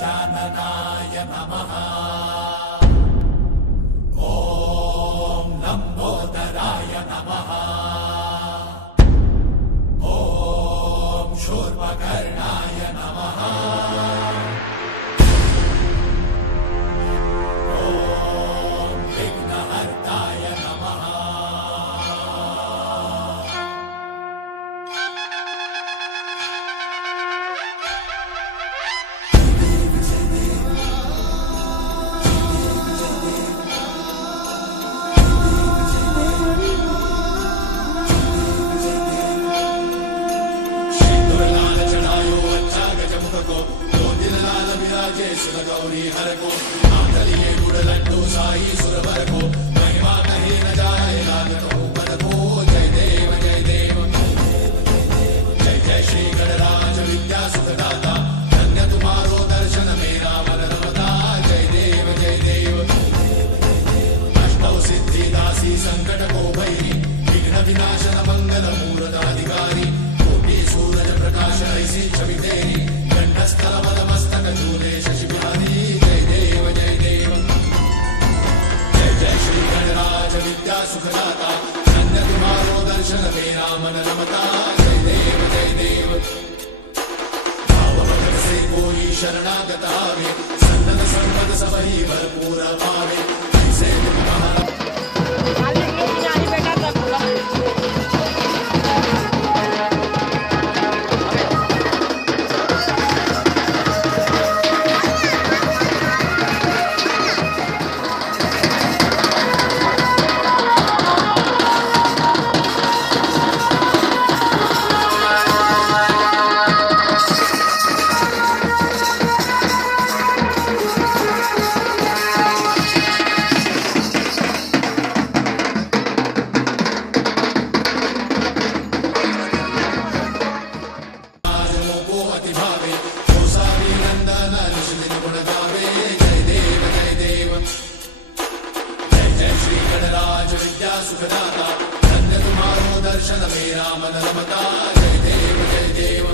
गजाननाय नमः। ॐ लम्बोदराय नमः। ॐ शूर्पकर्णाय नमः। ॐ विघ्नहर्ताय नमः। गौरी हर को आंतलिए गुड़ लड्डू साई सुरवर को महिमा कहीं न जाए लागत ऊपर को। जय देव जय देव जय जय श्री गणराज विद्या सुखदाता धन्य तुम्हारो दर्शन मेरा मन रमता। जय देव जय देव अष्टौ सिद्धि दासी संकट को भैरी विघ्न विनाशन मंगल मूर्त अधिकारी कोटि सूरज प्रकाश ऐसी छवि तेरी कंठस्थल मद मस्तक झूले शशि बिहारी। जय देव जय देव जय जय श्री गणराज विद्या सुखदाता धन्य तुम्हारो दर्शन मेरा मन रमता। जय देव जय देव भाव भगत से कोई शरणागत आवे सन्नत संपद सबही भरपूर पावे। ऐसे सुखदाता धन्य तुम्हारो दर्शन मेरा मन रमता। जय देव जय देव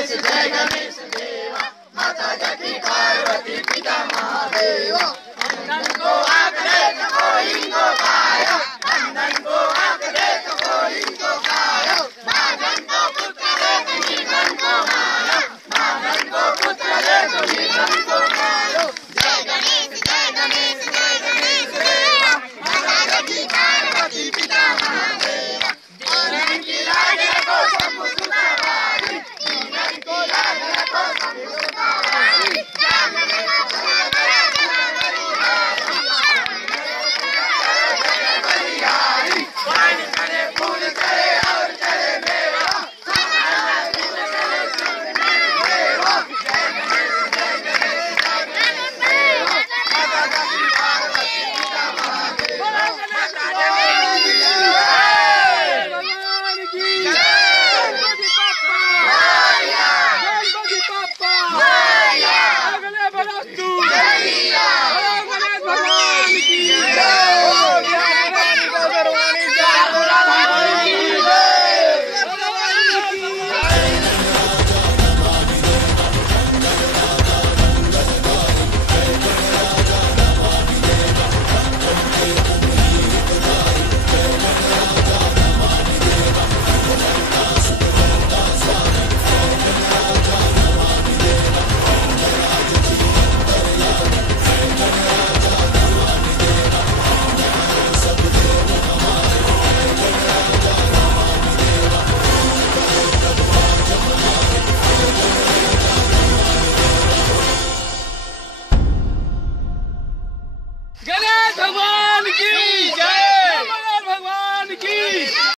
जय गणेश देवा माता जगती पार्वती पिता महादेव। नंदन को आंकड़े तो कोई को पायो नंदन को आंकड़े तो कोई को पायो नागन को पुत्र दे तो निधन को मायो नागन को पुत्र दे तो निधन को